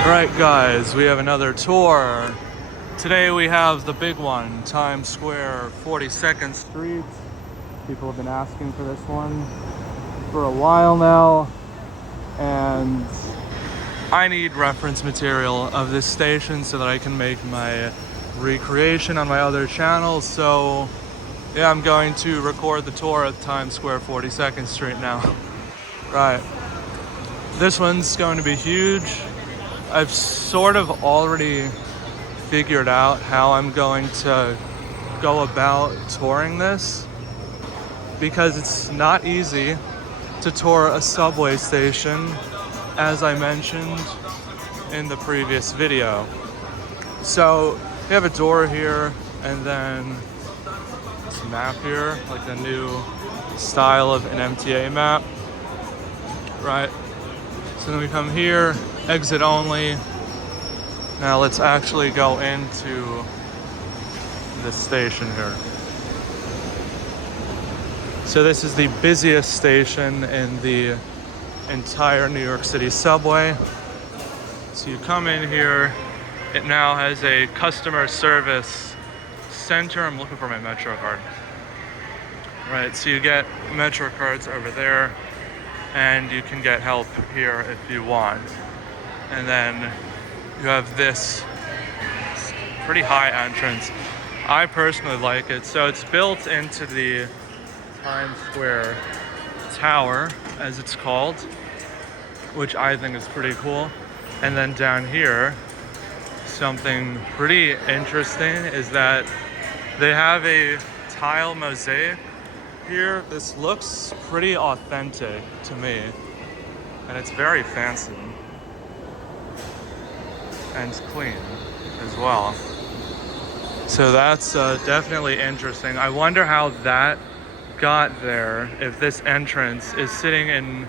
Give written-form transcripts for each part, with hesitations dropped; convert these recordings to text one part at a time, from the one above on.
Alright guys, we have another tour. Today we have the big one, Times Square, 42nd Street. People have been asking for this one for a while now, and I need reference material of this station so that I can make my recreation on my other channels. So yeah, I'm going to record the tour at Times Square, 42nd Street now. Right. This one's going to be huge. I've sort of already figured out how I'm going to go about touring this, because it's not easy to tour a subway station, as I mentioned in the previous video. So we have a door here, and then this map here, like the new style of an MTA map, right? So then we come here, exit only. Now let's actually go into the station here. So this is the busiest station in the entire New York City subway. So you come in here, it now has a customer service center. I'm looking for my Metro card. Right, so you get Metro cards over there, and you can get help here if you want. And then you have this pretty high entrance. I personally like it. So it's built into the Times Square Tower, as it's called, which I think is pretty cool. And then down here, something pretty interesting is that they have a tile mosaic here. This looks pretty authentic to me, and it's very fancy and clean as well. So that's definitely interesting. I wonder how that got there, if this entrance is sitting in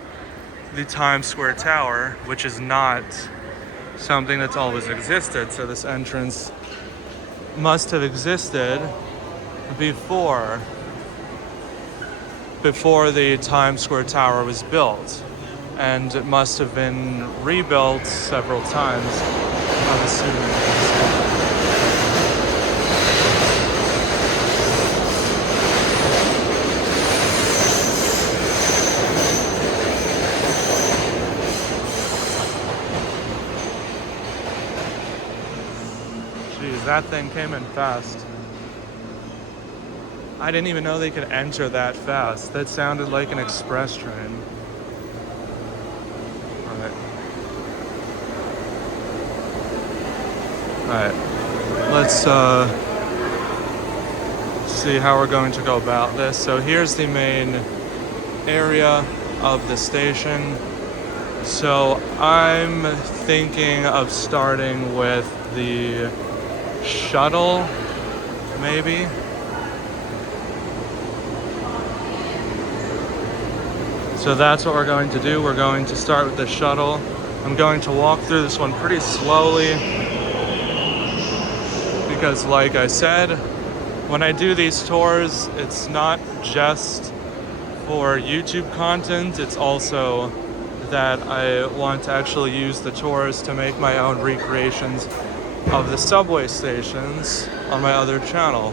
the Times Square Tower, which is not something that's always existed. So this entrance must have existed before the Times Square Tower was built, and it must have been rebuilt several times, I'm assuming. Jeez, that thing came in fast. I didn't even know they could enter that fast. That sounded like an express train. Alright, let's see how we're going to go about this. So here's the main area of the station. So I'm thinking of starting with the shuttle, maybe. So that's what we're going to do. We're going to start with the shuttle. I'm going to walk through this one pretty slowly, because like I said, when I do these tours, it's not just for YouTube content, it's also that I want to actually use the tours to make my own recreations of the subway stations on my other channel.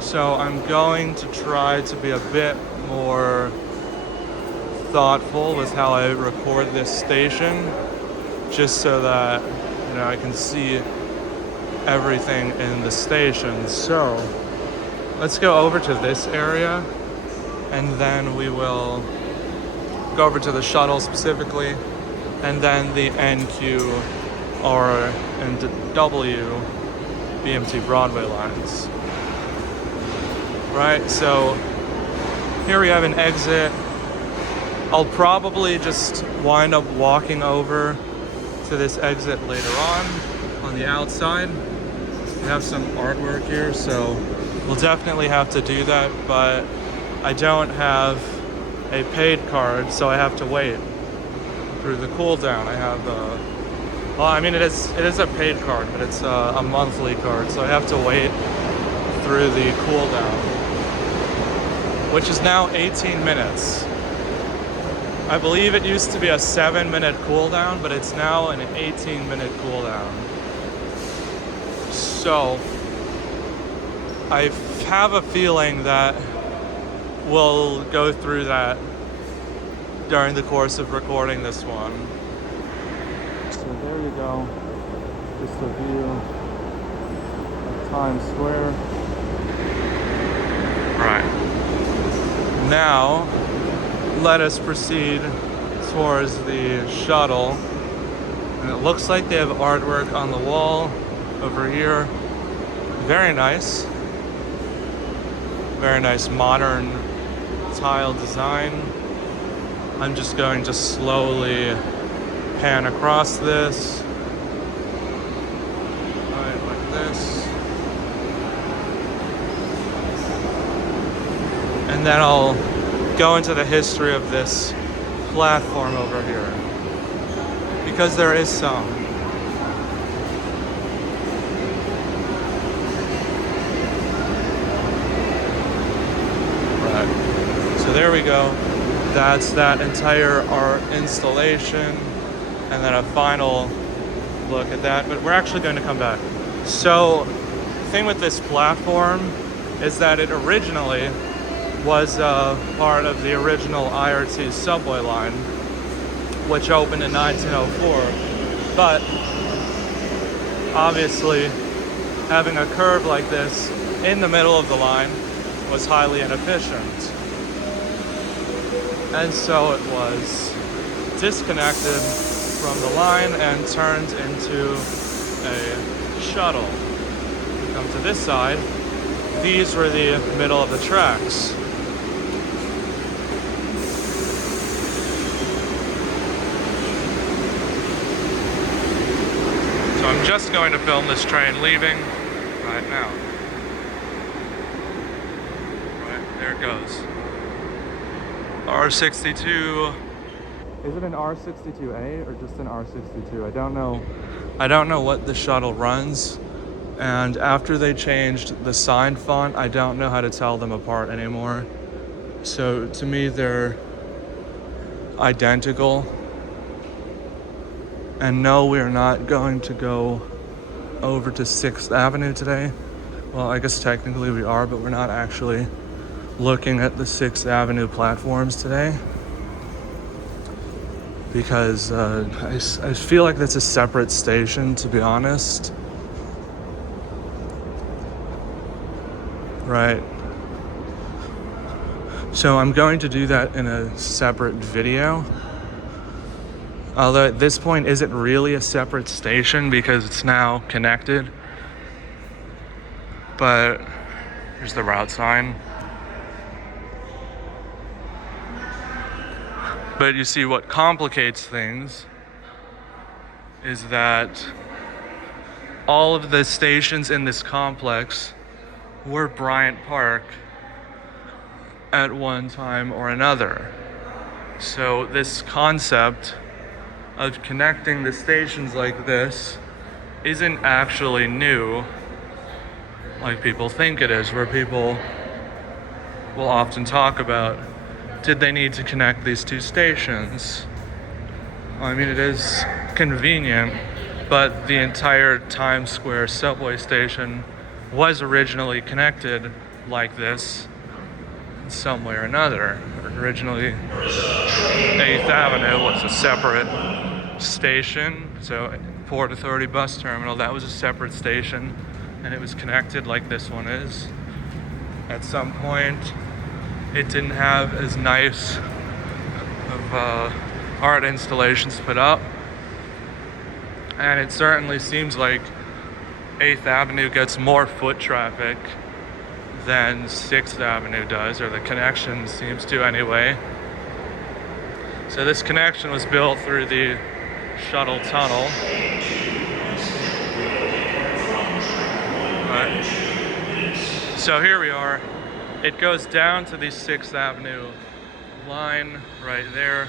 So I'm going to try to be a bit more thoughtful with how I record this station, just so that, you know, I can see everything in the station. So let's go over to this area, and then we will go over to the shuttle specifically, and then the NQ, R, and W BMT Broadway lines. Right, so here we have an exit. I'll probably just wind up walking over to this exit later on the outside. We have some artwork here, so we'll definitely have to do that, but I don't have a paid card, so I have to wait through the cool down. I have well, I mean, it is a paid card, but it's a monthly card, so I have to wait through the cool down, which is now 18 minutes. I believe it used to be a 7-minute cooldown, but it's now an 18-minute cooldown. So I have a feeling that we'll go through that during the course of recording this one. So there you go. Just a view of Times Square. Right. Now, let us proceed towards the shuttle. And it looks like they have artwork on the wall over here. Very nice. Very nice modern tile design. I'm just going to slowly pan across this. Right, like this. And then I'll go into the history of this platform over here. Because there is some. Right. So there we go. That's that entire art installation. And then a final look at that. But we're actually going to come back. So, the thing with this platform is that it originally was part of the original IRT subway line, which opened in 1904. But obviously, having a curve like this in the middle of the line was highly inefficient. And so it was disconnected from the line and turned into a shuttle. Come to this side, these were the middle of the tracks. So I'm just going to film this train leaving right now. Right, there it goes. R62. Is it an R62A or just an R62? I don't know. I don't know what the shuttle runs. And after they changed the sign font, I don't know how to tell them apart anymore. So to me, they're identical. And no, we're not going to go over to 6th Avenue today. Well, I guess technically we are, but we're not actually looking at the 6th Avenue platforms today. Because I feel like that's a separate station, to be honest. Right. So I'm going to do that in a separate video. Although at this point, is it really a separate station because it's now connected? But here's the route sign. But you see, what complicates things is that all of the stations in this complex were Bryant Park at one time or another. So this concept of connecting the stations like this isn't actually new, like people think it is, where people will often talk about, did they need to connect these two stations? I mean, it is convenient, but the entire Times Square subway station was originally connected like this in some way or another. Originally, 8th Avenue was a separate station, so Port Authority bus terminal, that was a separate station, and it was connected like this one is. At some point, it didn't have as nice of art installations put up, and it certainly seems like 8th Avenue gets more foot traffic than 6th Avenue does, or the connection seems to anyway. So this connection was built through the shuttle tunnel. Right. So here we are. It goes down to the 6th Avenue line right there,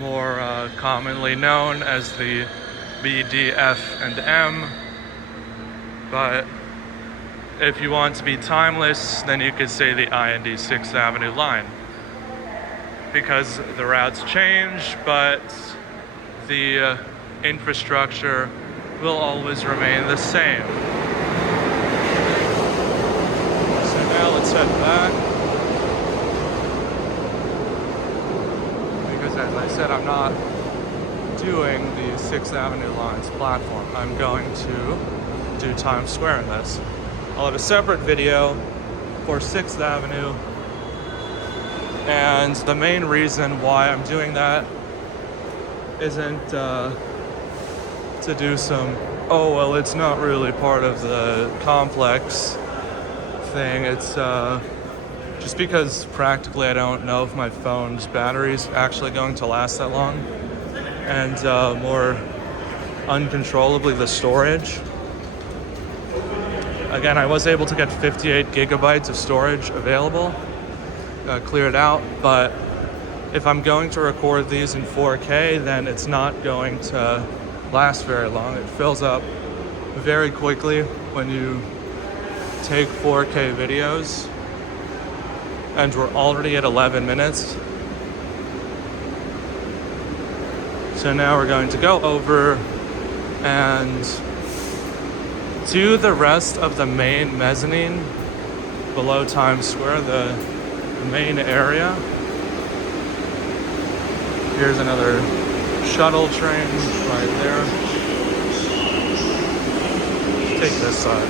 more commonly known as the B, D, F, and M. But if you want to be timeless, then you could say the I and D 6th Avenue line. because the routes change, but the infrastructure will always remain the same. So now let's head back. Because as I said, I'm not doing the 6th Avenue line's platform. I'm going to do Times Square in this. I'll have a separate video for 6th Avenue. And the main reason why I'm doing that isn't to do some, oh, well, it's not really part of the complex thing. It's just because practically I don't know if my phone's battery's actually going to last that long. And more uncontrollably, the storage. Again, I was able to get 58 gigabytes of storage available, cleared out, but if I'm going to record these in 4K, then it's not going to last very long. It fills up very quickly when you take 4K videos, and we're already at 11 minutes. So now we're going to go over and do the rest of the main mezzanine below Times Square, the main area. Here's another shuttle train right there. Take this side.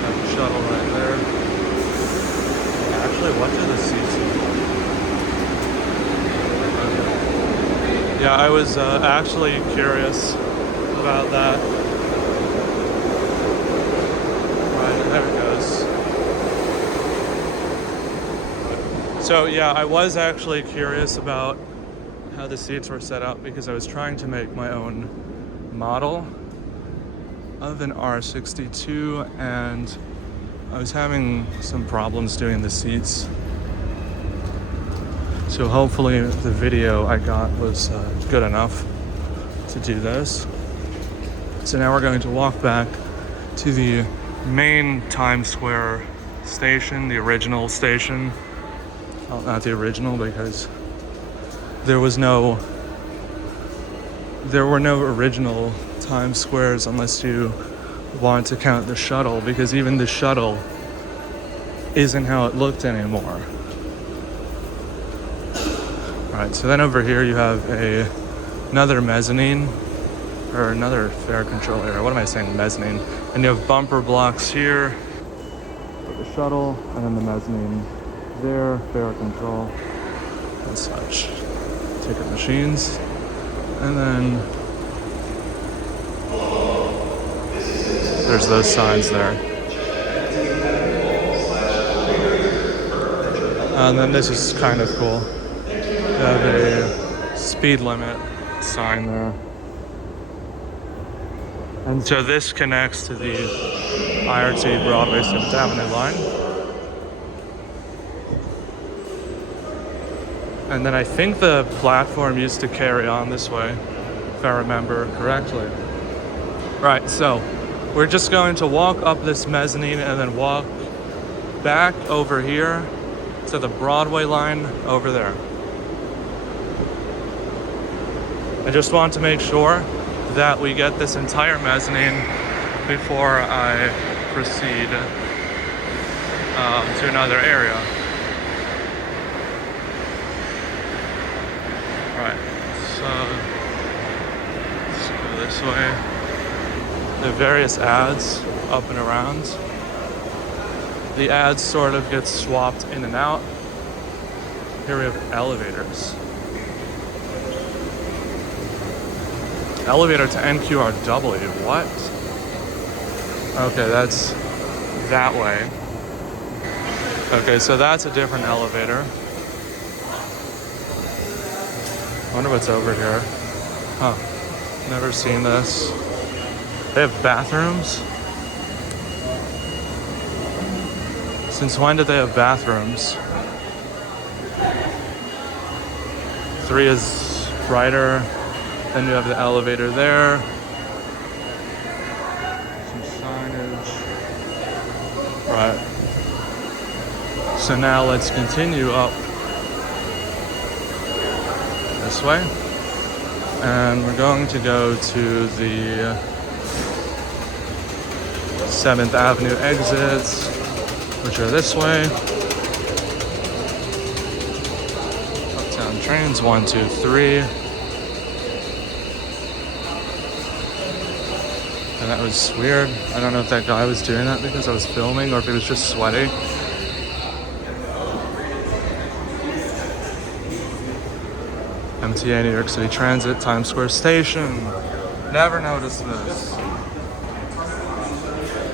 Got the shuttle right there. Actually, what do the seats look like? Yeah, I was actually curious about that. Right, there it goes. So yeah, I was actually curious about how the seats were set up because I was trying to make my own model of an R62 and I was having some problems doing the seats. So hopefully the video I got was good enough to do this. So now we're going to walk back to the main Times Square station, the original station. Well, not the original because there were no original Times Squares unless you want to count the shuttle, because even the shuttle isn't how it looked anymore. Alright, so then over here you have another mezzanine, or another fare control area. What am I saying, mezzanine? And you have bumper blocks here for the shuttle, and then the mezzanine there, fare control and such. Ticket machines, and then there's those signs there. And then this is kind of cool. You have a speed limit sign there. And so this connects to the IRT Broadway 7th Avenue line. And then I think the platform used to carry on this way, if I remember correctly. Right, so we're just going to walk up this mezzanine and then walk back over here to the Broadway line over there. I just want to make sure that we get this entire mezzanine before I proceed to another area. Right, so let's go this way. The various ads up and around. The ads sort of get swapped in and out. Here we have elevators. Elevator to NQRW, what? Okay, that's that way. Okay, so that's a different elevator. I wonder what's over here. Huh, never seen this. They have bathrooms? Since when did they have bathrooms? 3 is brighter. Then you have the elevator there. Some signage. Right. So now let's continue up this way. And we're going to go to the 7th Avenue exits, which are this way. Uptown trains, 1, 2, 3. And that was weird. I don't know if that guy was doing that because I was filming or if he was just sweaty. MTA New York City Transit, Times Square Station. Never noticed this.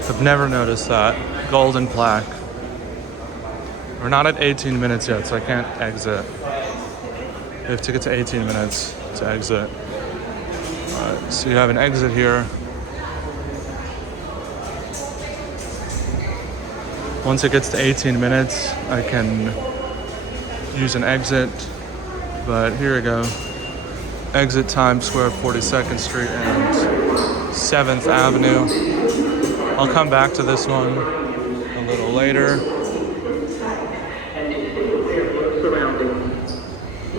I've never noticed that. Golden plaque. We're not at 18 minutes yet, so I can't exit. We have to get to 18 minutes to exit. Alright, so you have an exit here. Once it gets to 18 minutes, I can use an exit. But here we go. Exit Times Square, 42nd Street and 7th Avenue. I'll come back to this one a little later.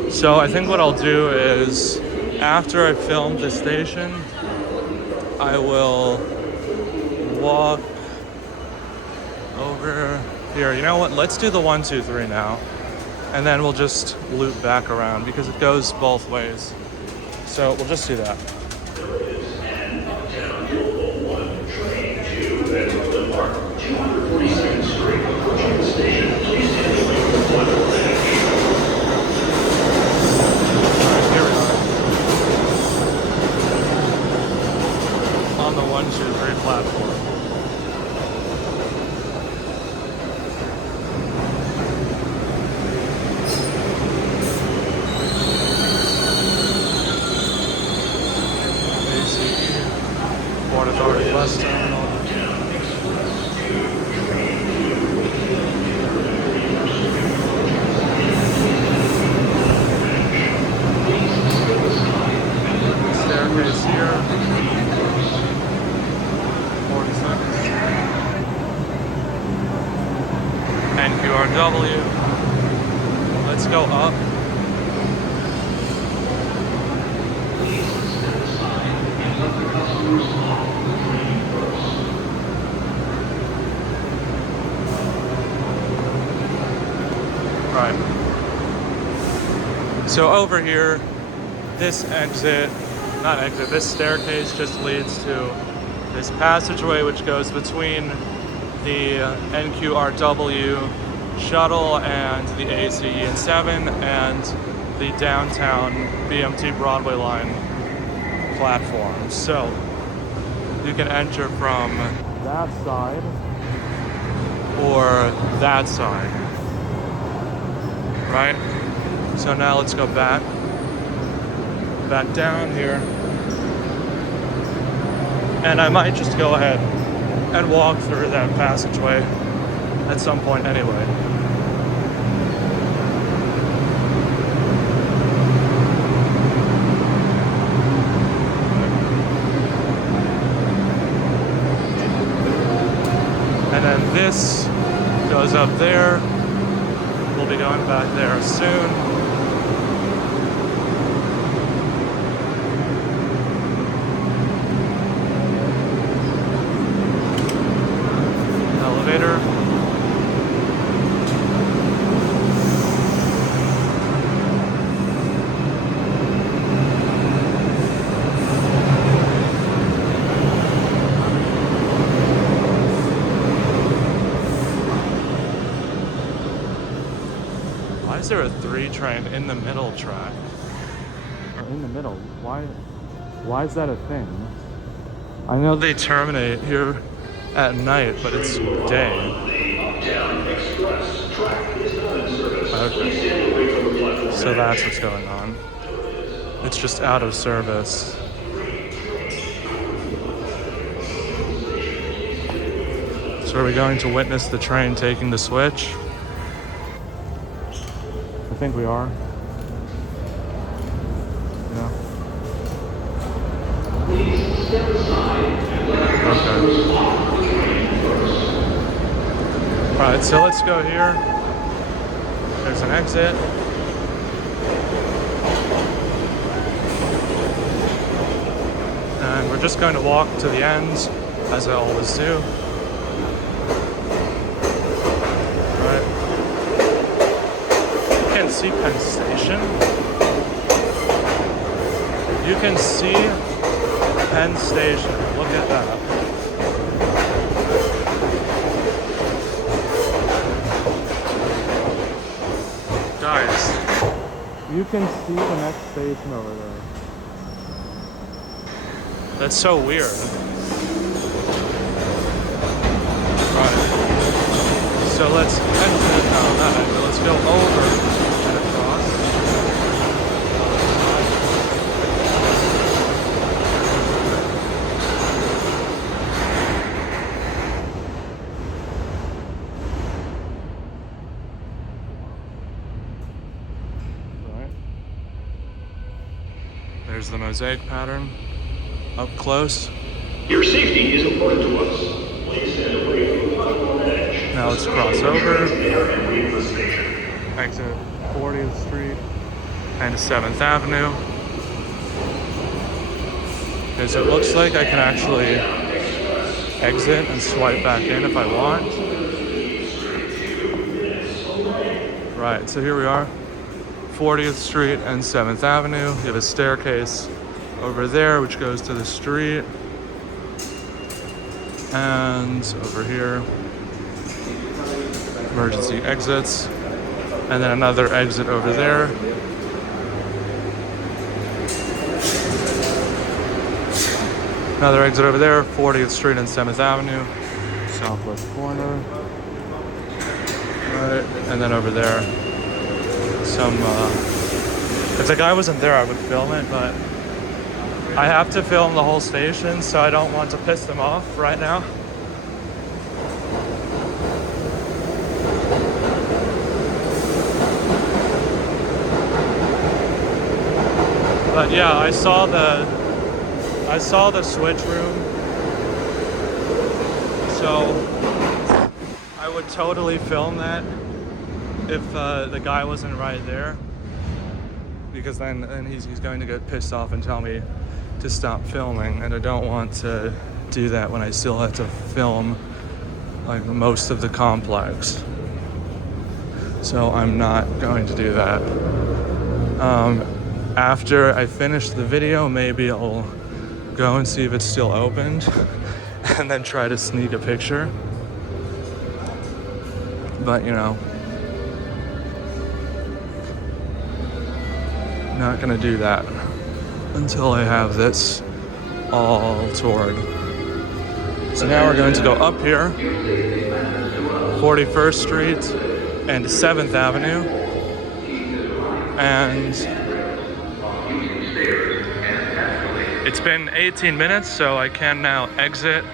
So I think what I'll do is, after I film the station, I will walk over here. You know what? Let's do the 1, 2, 3 now. And then we'll just loop back around because it goes both ways. So we'll just do that. Here we are. On the 1, 2, 3 platform. Port Authority bus terminal. Staircase here. 42nd Street. NQRW. Let's go up. Right. So over here, this staircase just leads to this passageway which goes between the NQRW shuttle and the ACE and 7 and the downtown BMT Broadway line platform. So you can enter from that side or that side. Right? So now let's go back down here. And I might just go ahead and walk through that passageway at some point anyway. And then this goes up there. We'll be going back there soon. Elevator. Why is there a 3 train in the middle track? Or in the middle? Why is that a thing? I know they terminate here at night, but it's day. Okay. So that's what's going on. It's just out of service. So are we going to witness the train taking the switch? I think we are. Yeah. Okay. Alright, so let's go here. There's an exit. And we're just going to walk to the end, as I always do. Right. You can see Penn Station. You can see Penn Station. Look at that. Guys, you can see the next station over there. That's so weird. Right. So let's exit down that exit. Let's go over and across. Right. There's the mosaic pattern. Up close. Your safety is important to us. Please stand away from the platform edge. Now let's cross over. Exit 40th Street and 7th Avenue. Because it looks like I can actually exit and swipe back in if I want. Right, so here we are. 40th Street and 7th Avenue. You have a staircase over there, which goes to the street. And over here, emergency exits. And then another exit over there. Another exit over there, 40th Street and 7th Avenue, southwest corner. Right, and then over there, if the guy wasn't there, I would film it, but I have to film the whole station, so I don't want to piss them off right now. But yeah, I saw the switch room, so I would totally film that if the guy wasn't right there, because then he's going to get pissed off and tell me to stop filming, and I don't want to do that when I still have to film like most of the complex. So I'm not going to do that. After I finish the video, maybe I'll go and see if it's still opened and then try to sneak a picture. But you know, not gonna do that until I have this all toured. So now we're going to go up here, 41st Street and 7th Avenue, and it's been 18 minutes, so I can now exit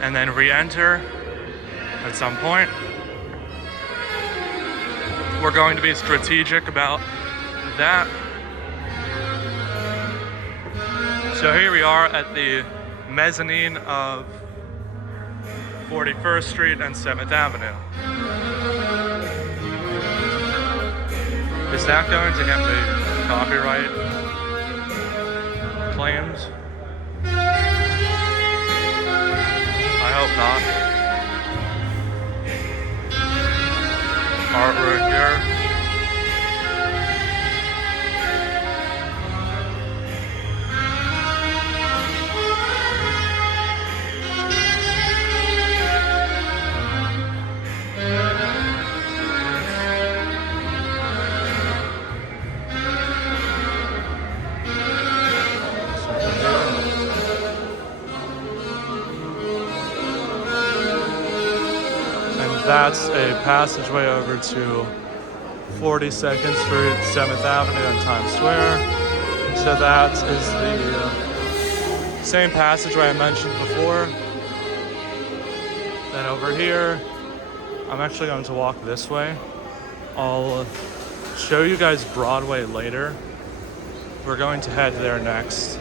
and then re-enter at some point. We're going to be strategic about that. So here we are at the mezzanine of 41st Street and 7th Avenue. Is that going to get me copyright claims? I hope not. Artwork here. That's a passageway over to 42nd Street, 7th Avenue, and Times Square. So that is the same passageway I mentioned before. Then over here, I'm actually going to walk this way. I'll show you guys Broadway later. We're going to head there next.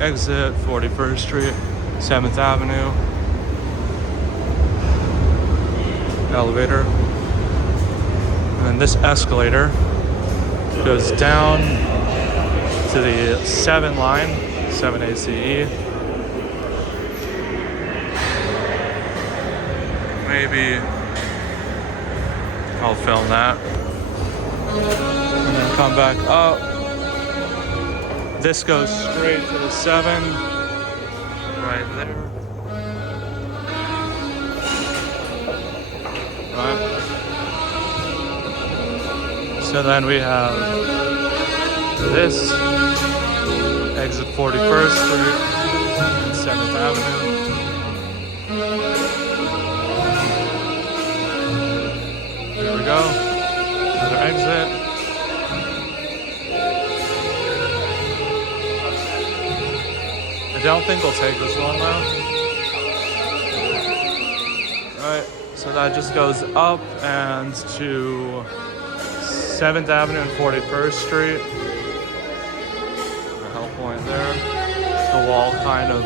Exit 41st Street, 7th Avenue. elevator. And then this escalator goes down to the 7 line, 7 ACE. Maybe I'll film that. And then come back up. This goes straight to the 7, right there. Right. So then we have this, exit 41st Street, 7th Avenue. Here we go, another exit. I don't think we'll take this one though. Right, so that just goes up and to 7th Avenue and 41st Street. The hell point there. The wall kind of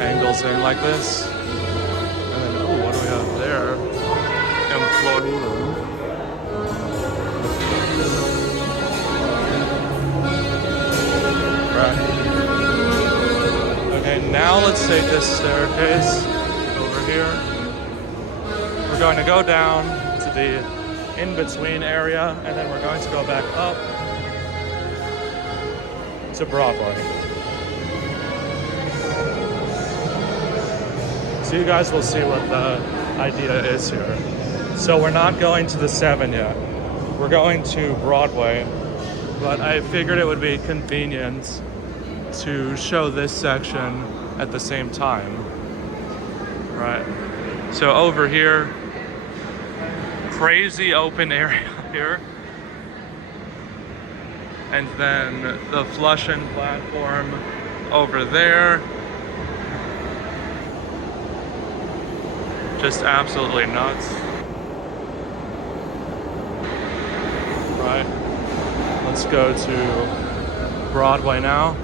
angles in like this. And then, ooh, what do we have there? Employee room. Right. Okay, now let's take this staircase over here. We're going to go down to the in-between area, and then we're going to go back up to Broadway. So you guys will see what the idea is here. So we're not going to the 7 yet. We're going to Broadway, but I figured it would be convenient to show this section at the same time. Right. So over here, crazy open area here. And then the Flushing platform over there. Just absolutely nuts. Right. Let's go to Broadway now.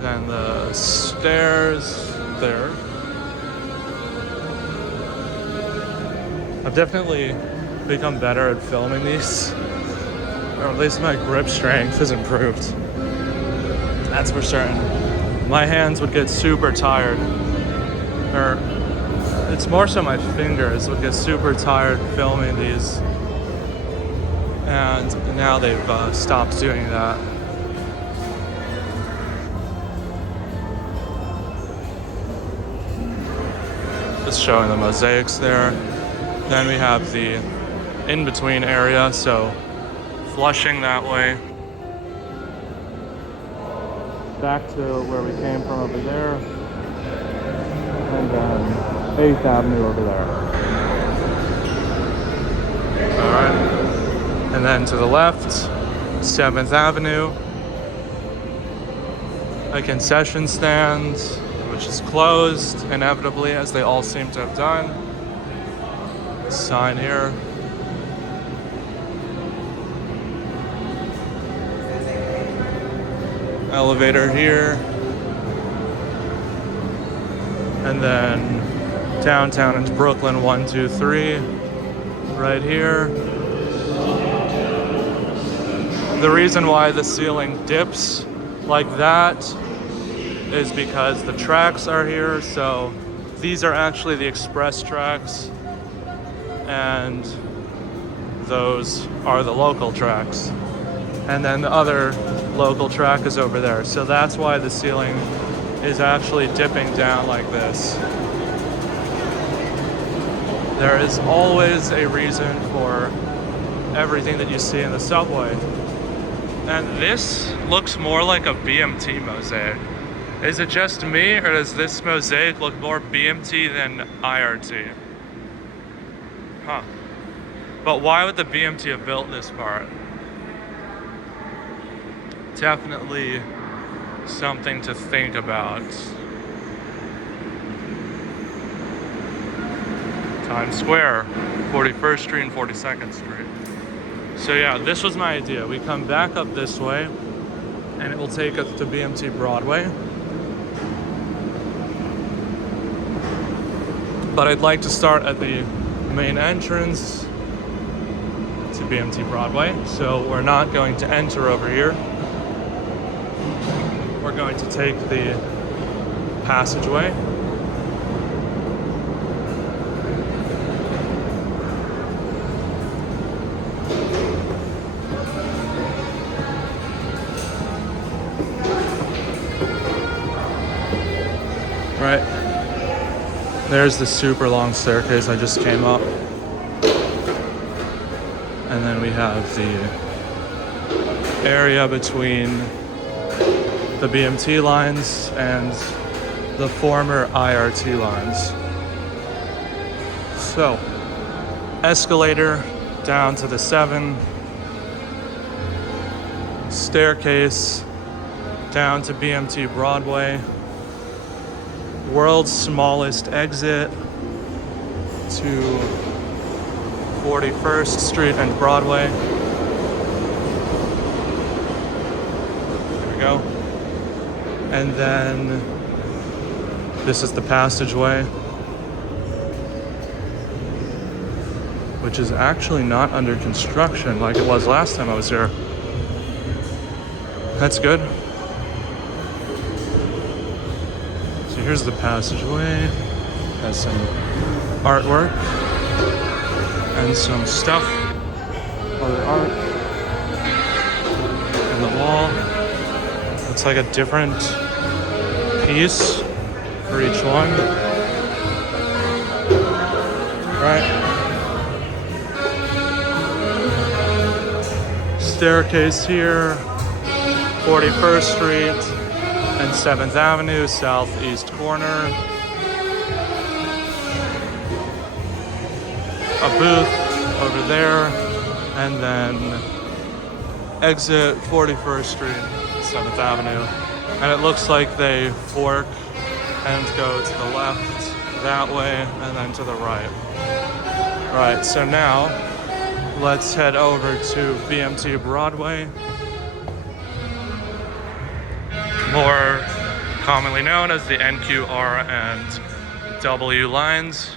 Then the stairs there. I've definitely become better at filming these, or at least my grip strength has improved. That's for certain. My hands would get super tired, or it's more so my fingers would get super tired filming these, and now they've stopped doing that. Just showing the mosaics there. Then we have the in-between area, so Flushing that way. Back to where we came from over there. And then 8th Avenue over there. Alright. And then to the left, 7th Avenue. A concession stand, which is closed, inevitably, as they all seem to have done. Sign here. Elevator here. And then downtown into Brooklyn, 1, 2, 3. Right here. The reason why the ceiling dips like that is because the tracks are here. So these are actually the express tracks, and those are the local tracks. And then the other local track is over there. So that's why the ceiling is actually dipping down like this. There is always a reason for everything that you see in the subway. And this looks more like a BMT mosaic. Is it just me, or does this mosaic look more BMT than IRT? Huh. But why would the BMT have built this part? Definitely something to think about. Times Square, 41st Street and 42nd Street. So yeah, this was my idea. We come back up this way, and it will take us to BMT Broadway. But I'd like to start at the main entrance to BMT Broadway. So we're not going to enter over here. We're going to take the passageway. Right. There's the super long staircase I just came up. And then we have the area between the BMT lines and the former IRT lines. So, escalator down to the 7, staircase down to BMT Broadway, world's smallest exit to 41st Street and Broadway. There we go. And then this is the passageway, which is actually not under construction like it was last time I was here. That's good. So here's the passageway. Has some artwork and some stuff, other art in the wall. Looks like a different piece for each one. Right. Staircase here, 41st Street and 7th Avenue, southeast corner. A booth over there, and then exit 41st Street, 7th Avenue. And it looks like they fork and go to the left that way and then to the right. Right, so now let's head over to BMT Broadway, more commonly known as the NQR and W lines.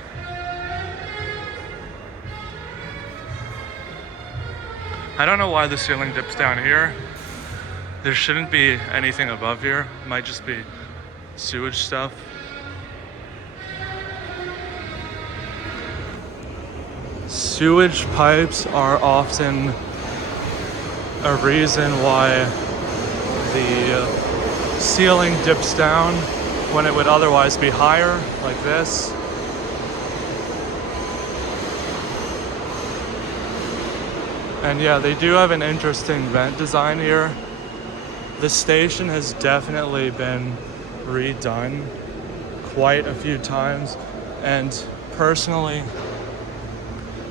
I don't know why the ceiling dips down here. There shouldn't be anything above here. It might just be sewage stuff. Sewage pipes are often a reason why the ceiling dips down when it would otherwise be higher, like this. And yeah, they do have an interesting vent design here. The station has definitely been redone quite a few times, and personally,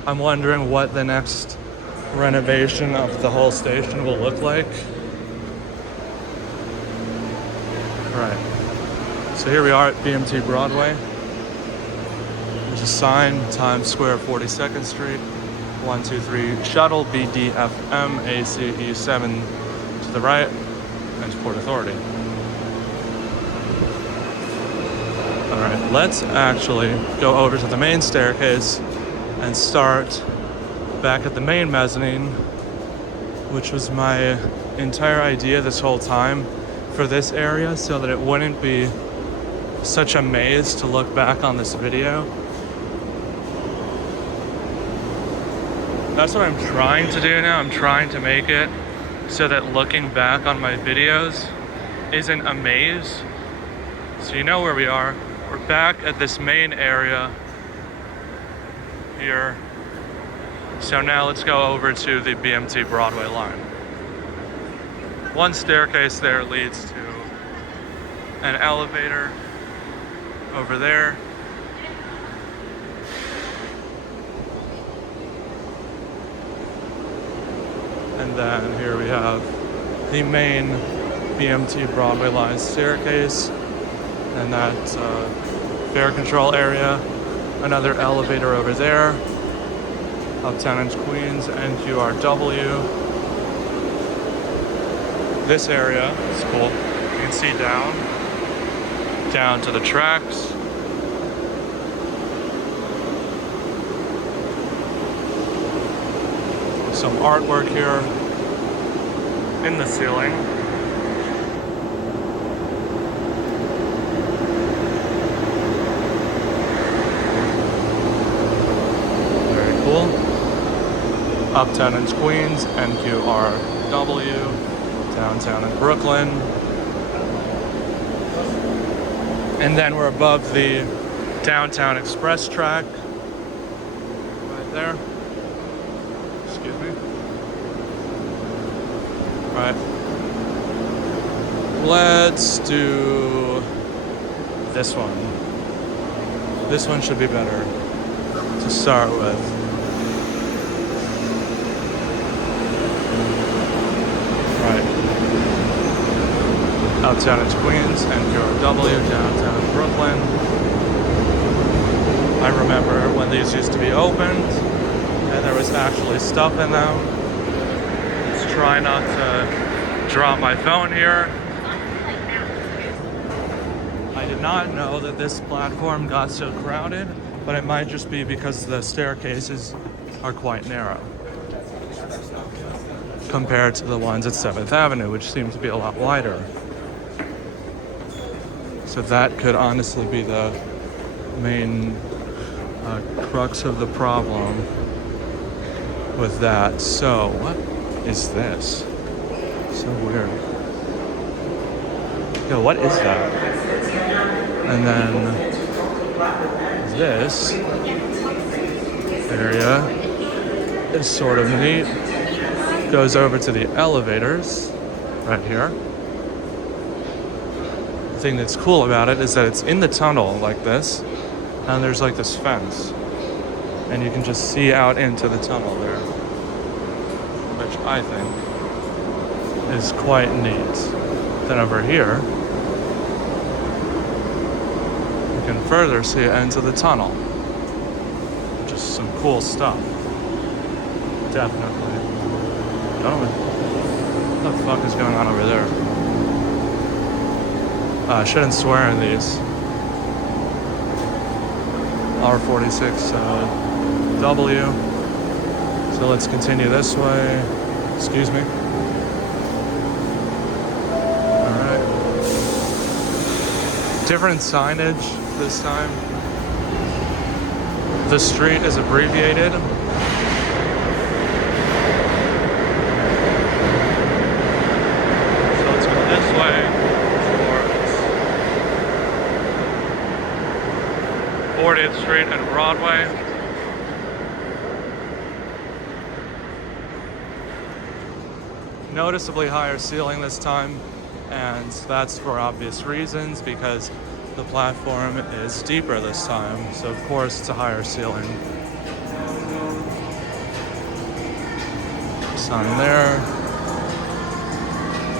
I'm wondering what the next renovation of the whole station will look like. Right. So here we are at BMT Broadway. There's a sign, Times Square, 42nd Street. 123 shuttle BDFM ACE 7 to the right, and Port Authority. All right, let's actually go over to the main staircase and start back at the main mezzanine, which was my entire idea this whole time for this area, so that it wouldn't be such a maze to look back on this video. That's what I'm trying to do now. I'm trying to make it so that looking back on my videos isn't a maze. So you know where we are. We're back at this main area here. So now let's go over to the BMT Broadway line. One staircase there leads to an elevator over there. And then here we have the main BMT Broadway line staircase, and that fare control area. Another elevator over there. Uptown and Queens, NQRW. This area is cool. You can see down to the tracks. Some artwork here in the ceiling. Very cool. Uptown in Queens, NQRW. Downtown in Brooklyn. And then we're above the Downtown Express track. Right there. Excuse me. Right. Let's do this one. This one should be better to start with. Uptown in Queens, NQRW, downtown in Brooklyn. I remember when these used to be opened and there was actually stuff in them. Let's try not to drop my phone here. I did not know that this platform got so crowded, but it might just be because the staircases are quite narrow compared to the ones at 7th Avenue, which seem to be a lot wider. So that could honestly be the main crux of the problem with that. So, what is this? So weird. Yo, what is that? And then this area is sort of neat. Goes over to the elevators right here. The thing that's cool about it is that it's in the tunnel like this, and there's like this fence, and you can just see out into the tunnel there, which I think is quite neat. Then over here you can further see into the tunnel, which is some cool stuff. Definitely. Gentlemen, what the fuck is going on over there? I shouldn't swear in these. R46 W. So let's continue this way. Excuse me. Alright. Different signage this time. The street is abbreviated. So let's go this way. 40th Street and Broadway. Noticeably higher ceiling this time, and that's for obvious reasons because the platform is deeper this time, so of course it's a higher ceiling. Sign there,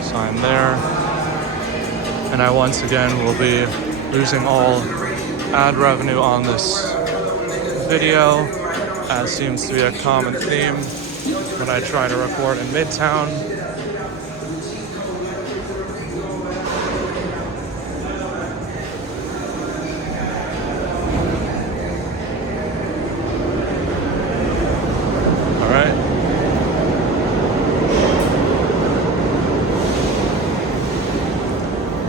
sign there, and I once again will be losing all ad revenue on this video, as seems to be a common theme when I try to record in Midtown. Alright.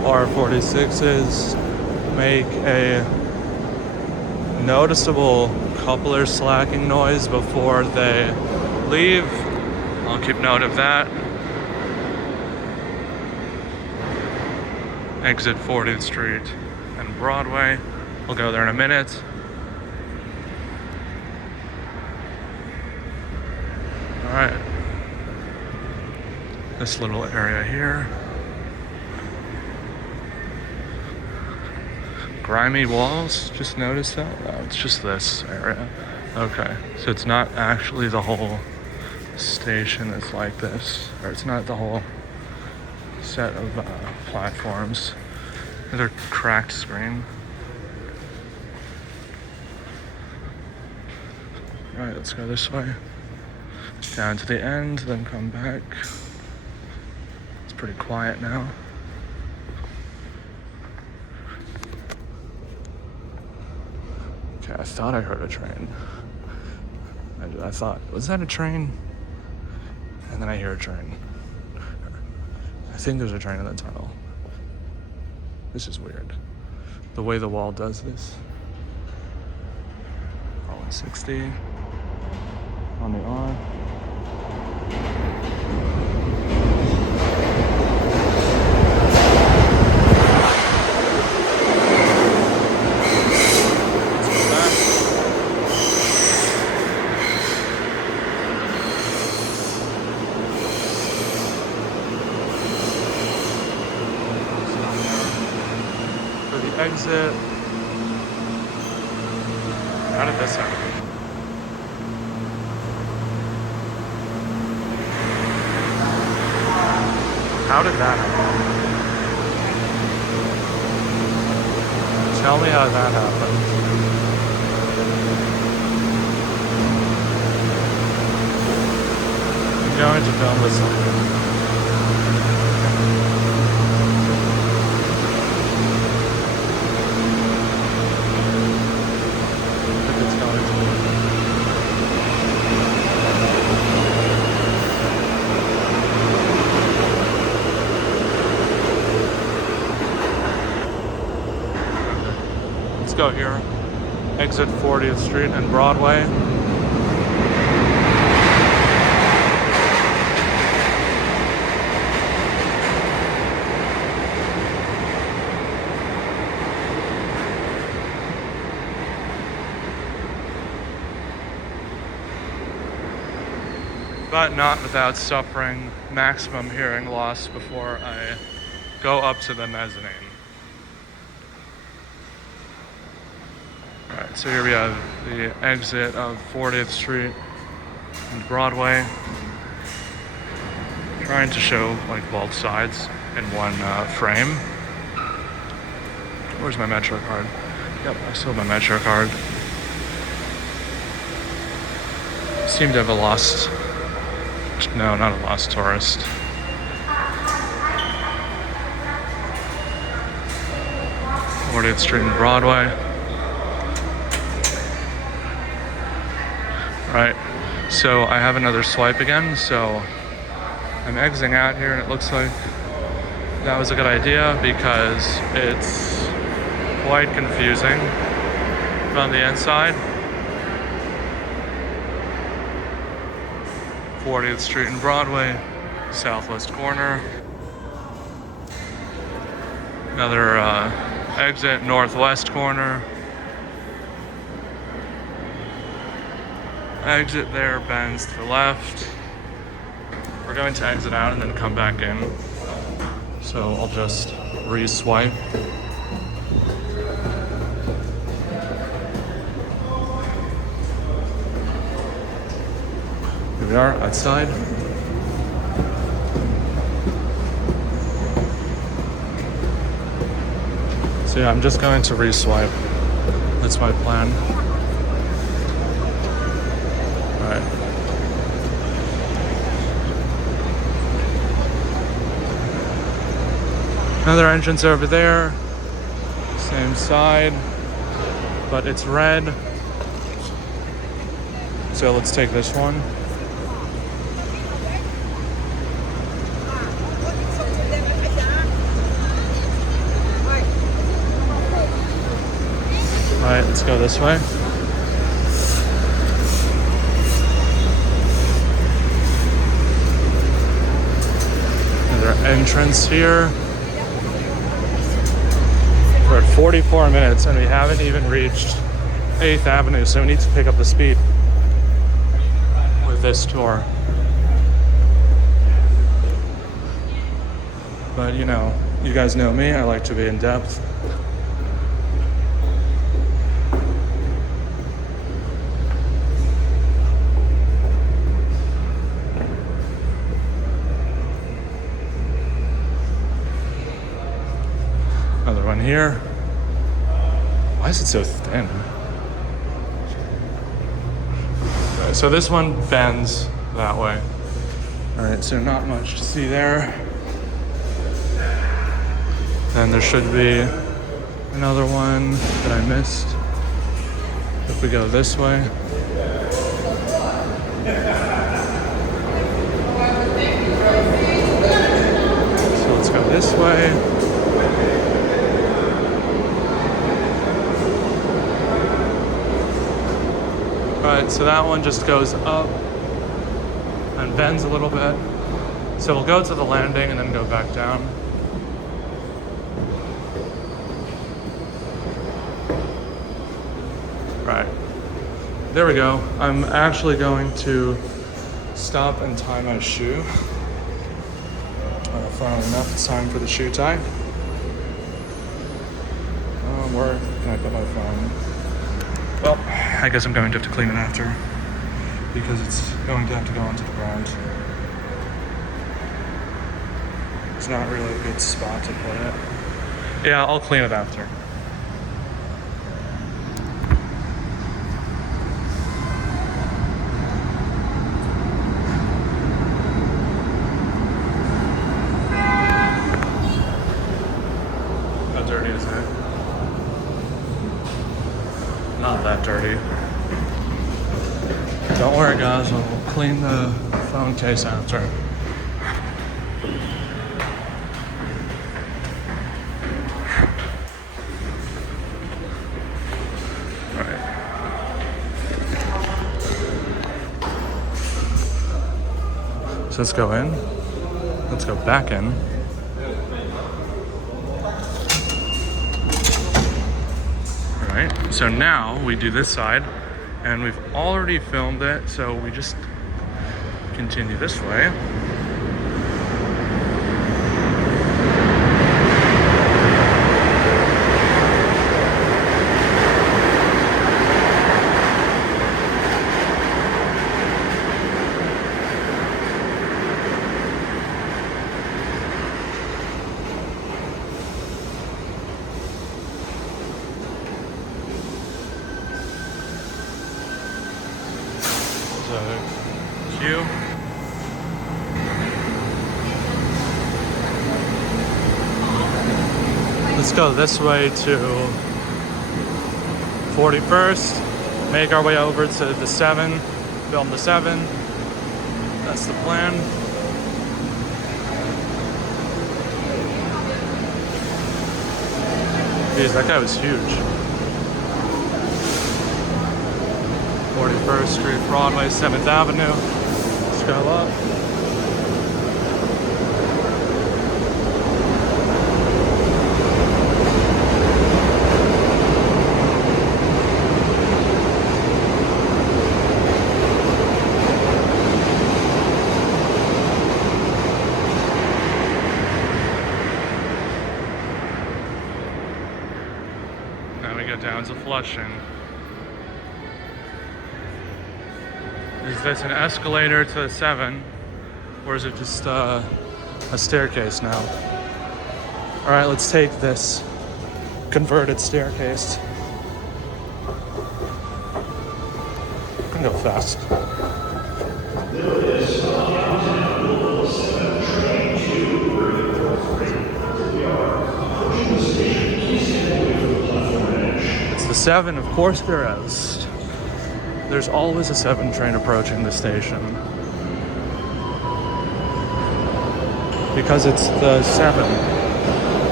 R46s make a noticeable coupler slacking noise before they leave. I'll keep note of that. Exit 40th Street and Broadway. We'll go there in a minute. Alright. This little area here. Grimy walls, just noticed that? No, it's just this area. Okay, so it's not actually the whole station that's like this, or it's not the whole set of platforms. They're cracked screen. Alright, let's go this way. Down to the end, then come back. It's pretty quiet now. Okay, I thought I heard a train. I thought, was that a train? And then I hear a train. I think there's a train in the tunnel. This is weird. The way the wall does this. Oh, 60 on the R. Exit. How did this happen? How did that happen? Tell me how that happened. I'm going to film this later. Go here, exit 40th Street and Broadway. But not without suffering maximum hearing loss before I go up to the mezzanine. Alright, so here we have the exit of 40th Street and Broadway. Trying to show like both sides in one frame. Where's my Metro card? Yep, I still have my Metro card. Seem to have a lost, no, not a lost tourist. Fortieth Street and Broadway. Right, so I have another swipe again, so I'm exiting out here and it looks like that was a good idea because it's quite confusing from the inside. 40th Street and Broadway, southwest corner. Another exit, northwest corner. Exit there, bends to the left. We're going to exit out and then come back in. So I'll just re-swipe. Here we are, outside. So yeah, I'm just going to re-swipe. That's my plan. Another entrance over there, same side, but it's red. So let's take this one. All right, let's go this way. Another entrance here. We're at 44 minutes and we haven't even reached 8th Avenue, so we need to pick up the speed with this tour. But you know, you guys know me, I like to be in depth. Another one here. Why is it so thin? Okay, so this one bends that way. All right, so not much to see there. Then there should be another one that I missed. If we go this way. Right, so that one just goes up and bends a little bit. So we'll go to the landing and then go back down. Right, there we go. I'm actually going to stop and tie my shoe. Finally enough, it's time for the shoe tie. Where can I put my phone? Well, I guess I'm going to have to clean it after because it's going to have to go onto the ground. It's not really a good spot to put it. Yeah, I'll clean it after. How dirty is it? Not that dirty. Don't worry guys, we'll clean the phone case after. Alright. So let's go in. Let's go back in. Alright, so now we do this side. And we've already filmed it, so we just continue this way. Queue. Let's go this way to 41st, make our way over to the 7, film the 7. That's the plan. Jeez, that guy was huge. 41st Street, Broadway, 7th Avenue. Let's go up. Now we go down to Flushing. Is this an escalator to the 7, or is it just a staircase now? All right, let's take this converted staircase. I'm gonna go fast. It's the 7, of course there is. There's always a 7 train approaching the station. Because it's the 7.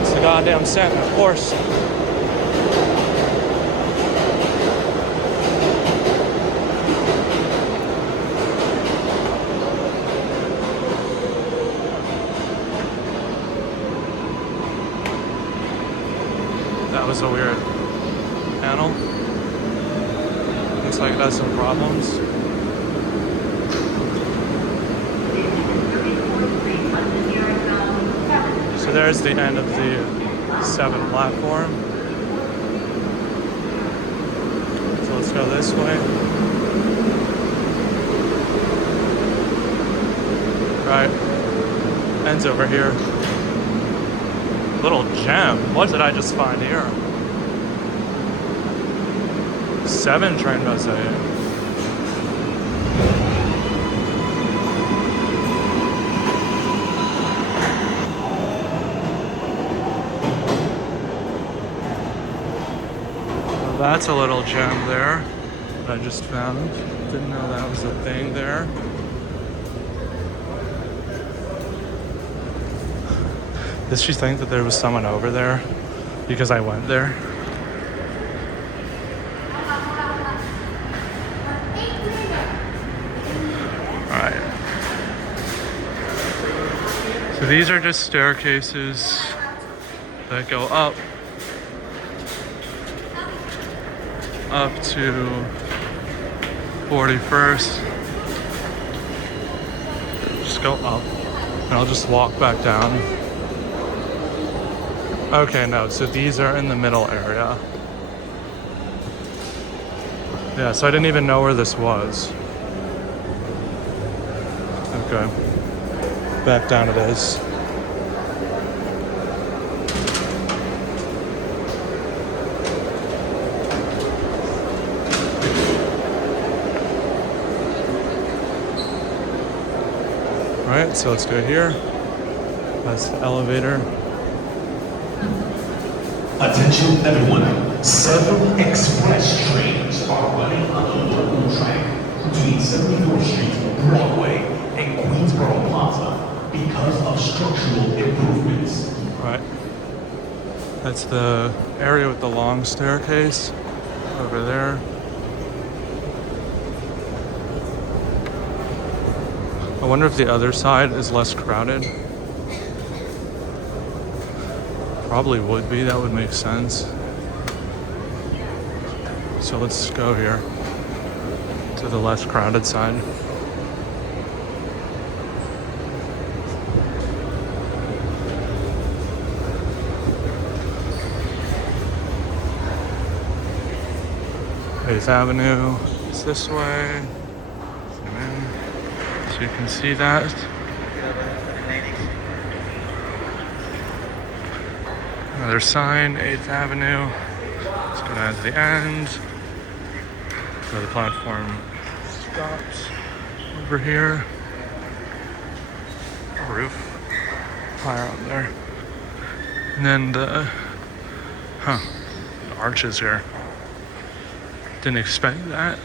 It's the goddamn 7, of course. That was a weird panel. Looks like it has some problems. So there's the end of the 7 platform. So let's go this way. Right. Ends over here. Little gem. What did I just find here? 7 train mosaic. Well, that's a little gem there that I just found. Didn't know that was a thing there. Did she think that there was someone over there because I went there? These are just staircases that go up to 41st. Just go up and I'll just walk back down. Okay, no, so these are in the middle area. Yeah, so I didn't even know where this was. Okay, back down it is. Alright, so let's go here. That's the elevator. Attention everyone, several express trains are running on the local track between 74th Street, Broadway, and Queensboro Plaza because of structural improvements. Right. That's the area with the long staircase over there. I wonder if the other side is less crowded. Probably would be, that would make sense. So let's go here to the less crowded side. Eighth Avenue is this way. Zoom in so you can see that. Another sign, 8th Avenue. Let's go down to the end. So the platform stops over here. Roof higher up there. And then the arches here. Didn't expect that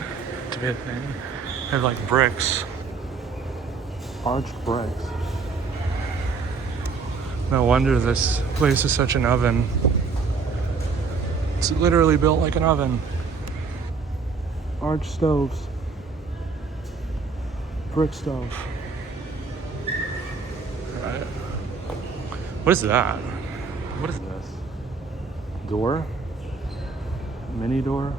to be a thing. They have like bricks. Arched bricks. No wonder this place is such an oven. It's literally built like an oven. Arch stoves. Brick stove. Alright. What is that? What is this? Door? Mini door?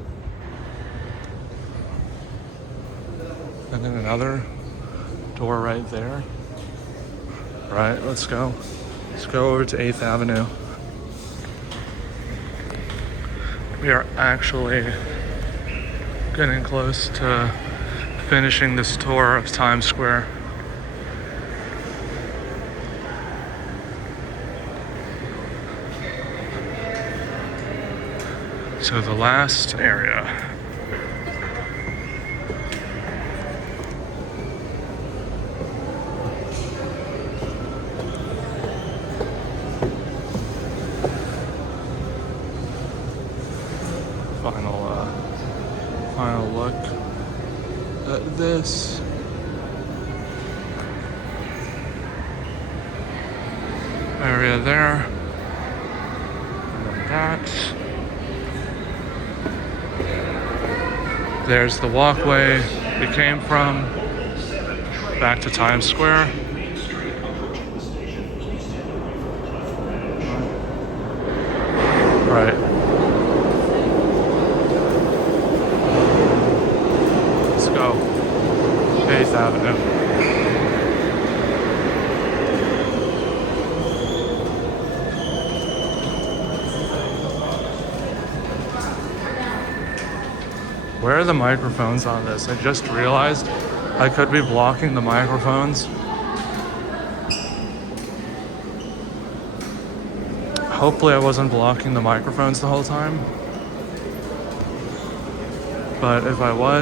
And then another door right there. Right, let's go. Let's go over to 8th Avenue. We are actually getting close to finishing this tour of Times Square. So the last area. Final look at this. Area there. And then that. There's the walkway we came from. Back to Times Square. Right. Let's go. 8th Avenue. Where are the microphones on this? I just realized I could be blocking the microphones. Hopefully I wasn't blocking the microphones the whole time. But if I was,